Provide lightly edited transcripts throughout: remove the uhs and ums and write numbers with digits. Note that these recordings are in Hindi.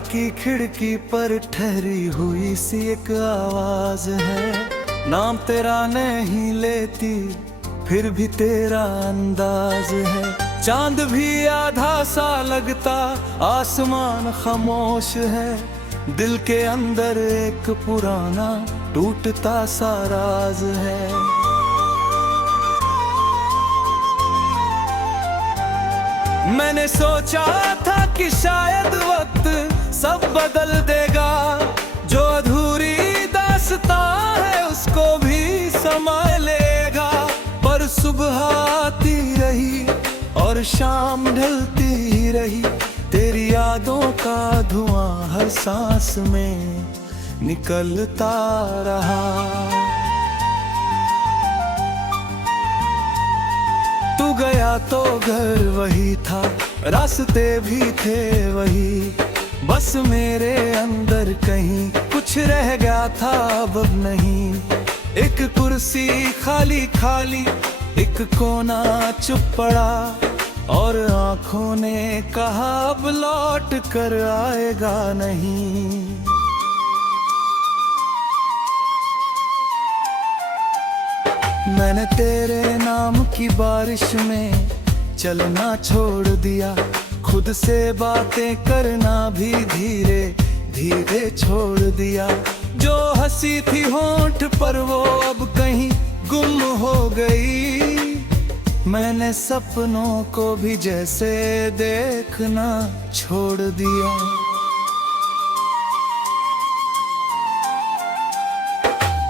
की खिड़की पर ठहरी हुई सी एक आवाज है। नाम तेरा नहीं लेती फिर भी तेरा अंदाज है। चांद भी आधा सा लगता आसमान खामोश है। दिल के अंदर एक पुराना टूटता सा राज है। मैंने सोचा था कि शायद वक्त सब बदल देगा। जो अधूरी दास्तां है उसको भी संभाल लेगा। पर सुबह आती रही और शाम ढलती ही रही। तेरी यादों का धुआं हर सांस में निकलता रहा। तू गया तो घर वही था, रास्ते भी थे वही। बस मेरे अंदर कहीं कुछ रह गया था अब नहीं। एक कुर्सी खाली खाली, एक कोना चुप पड़ा और आंखों ने कहा अब लौट कर आएगा नहीं। मैंने तेरे नाम की बारिश में चलना छोड़ दिया। खुद से बातें करना भी धीरे धीरे छोड़ दिया। जो हंसी थी होंठ पर वो अब कहीं गुम हो गई। मैंने सपनों को भी जैसे देखना छोड़ दिया।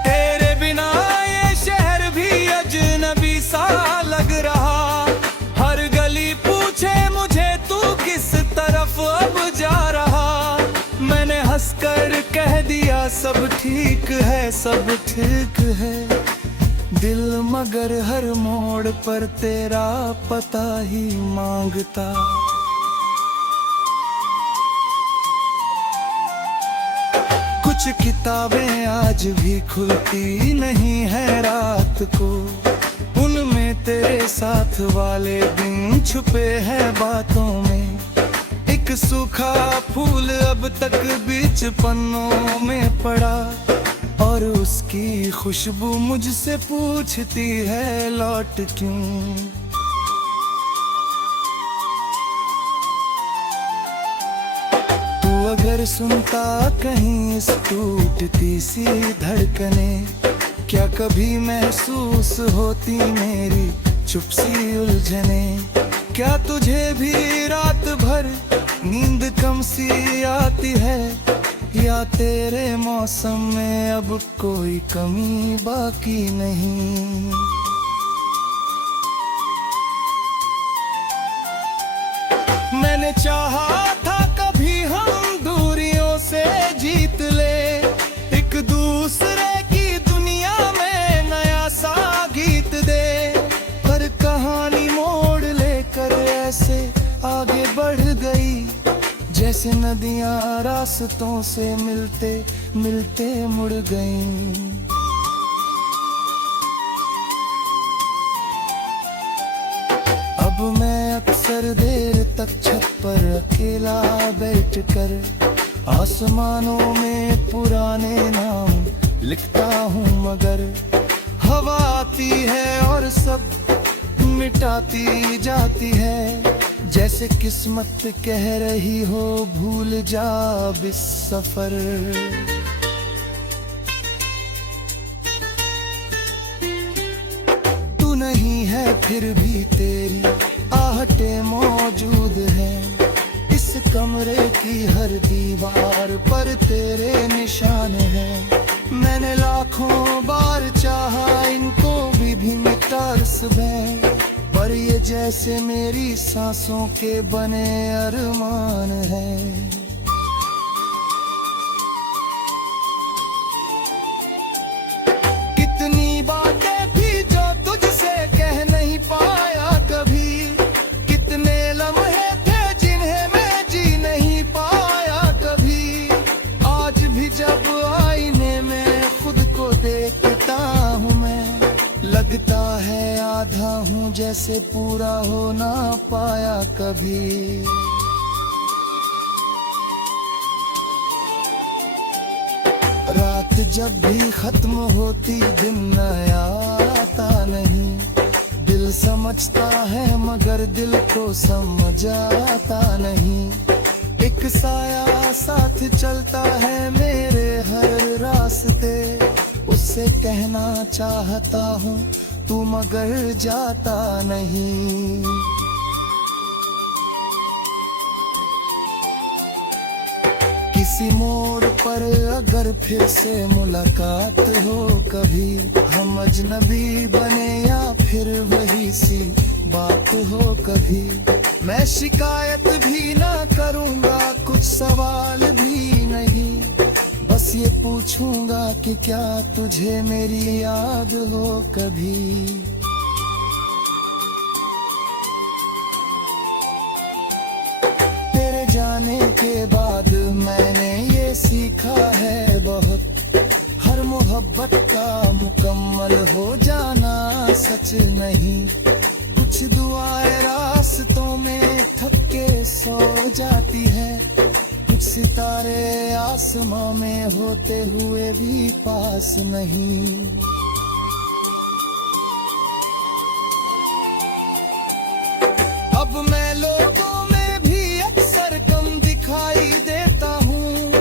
तेरे बिना ये शहर भी अजनबी सा लग रहा। हर गली पूछे मुझे तू किस तरफ अब जा रहा। मैंने हंसकर कह दिया सब ठीक है, सब ठीक है। दिल मगर हर मोड़ पर तेरा पता ही मांगता। कुछ किताबें आज भी खुलती नहीं है रात को। उनमें तेरे साथ वाले दिन छुपे हैं बातों में। एक सूखा फूल अब तक बीच पन्नों में पड़ा और उसकी खुशबू मुझसे पूछती है लौट क्यों। तू अगर सुनता कहीं इस टूटती सी धड़कने, क्या कभी महसूस होती मेरी चुप सी उलझने। क्या तुझे भी रात भर नींद कम सी आती है, या तेरे मौसम में अब कोई कमी बाकी नहीं। मैंने चाहा था कभी हम दूरियों से जीत ले। एक दूसरे की दुनिया में नया सा गीत दे। पर कहानी मोड़ लेकर ऐसे आगे बढ़ गई, जैसे नदियां रास्तों से मिलते मिलते मुड़ गईं। अब मैं अक्सर देर तक छत पर अकेला बैठकर आसमानों में पुराने नाम लिखता हूँ। मगर हवा आती है और सब मिटाती जाती है। जैसे किस्मत कह रही हो भूल जा अब इस सफर। तू नहीं है फिर भी तेरी आहटें मौजूद है। इस कमरे की हर दीवार पर तेरे निशान हैं। मैंने लाखों बार चाहा इनको भी मिटा सुबह, पर ये जैसे मेरी सांसों के बने अरमान है। कितनी बातें थी जो तुझसे कह नहीं पाया कभी। कितने लम्हे थे जिन्हें मैं जी नहीं पाया कभी। आज भी जब आईने में खुद को देखता हूँ मैं, लगता है आधा हूँ जैसे पूरा हो ना पाया कभी। जब भी खत्म होती दिन नया आता नहीं। दिल समझता है मगर दिल को समझ आता नहीं। एक साया साथ चलता है मेरे हर रास्ते, उससे कहना चाहता हूँ तू मगर जाता नहीं। किसी मोड़ पर अगर फिर से मुलाकात हो कभी, हम अजनबी बने या फिर वही सी बात हो कभी, मैं शिकायत भी ना करूँगा, कुछ सवाल भी नहीं, बस ये पूछूंगा कि क्या तुझे मेरी याद हो कभी। तेरे जाने के बाद मैंने ये सीखा है बहुत, हर मोहब्बत का मुकम्मल हो जाना सच नहीं। कुछ दुआएं रास्तों में थक के सो जाती है, कुछ सितारे आसमां में होते हुए भी पास नहीं। अब मैं लोगों में भी अक्सर कम दिखाई देता हूँ,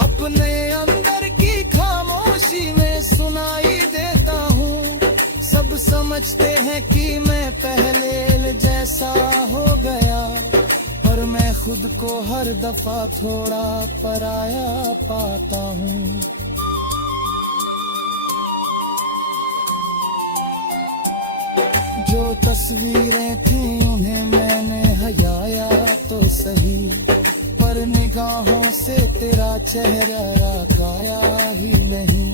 अपने अंदर की खामोशी में सुनाई देता हूँ। सब समझते हैं कि मैं पहले जैसा हो गया, पर मैं खुद को हर दफा थोड़ा पराया पाता हूँ। जो तस्वीरें थी उन्हें मैंने हटाया तो सही, पर निगाहों से तेरा चेहरा रखाया ही नहीं।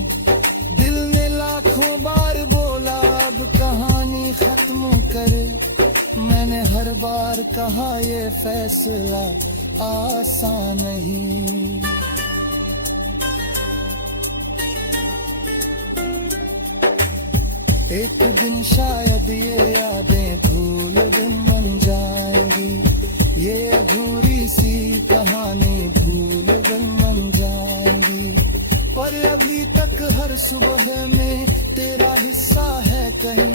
दिल ने लाखों बार बोला अब कहानी खत्म कर, मैंने हर बार कहा ये फैसला आसान नहीं। एक दिन शायद ये यादें भूल दिन बन जाएंगी, ये अधूरी सी कहानी भूल दिन बन जाएंगी, पर अभी तक हर सुबह में तेरा हिस्सा है कहीं।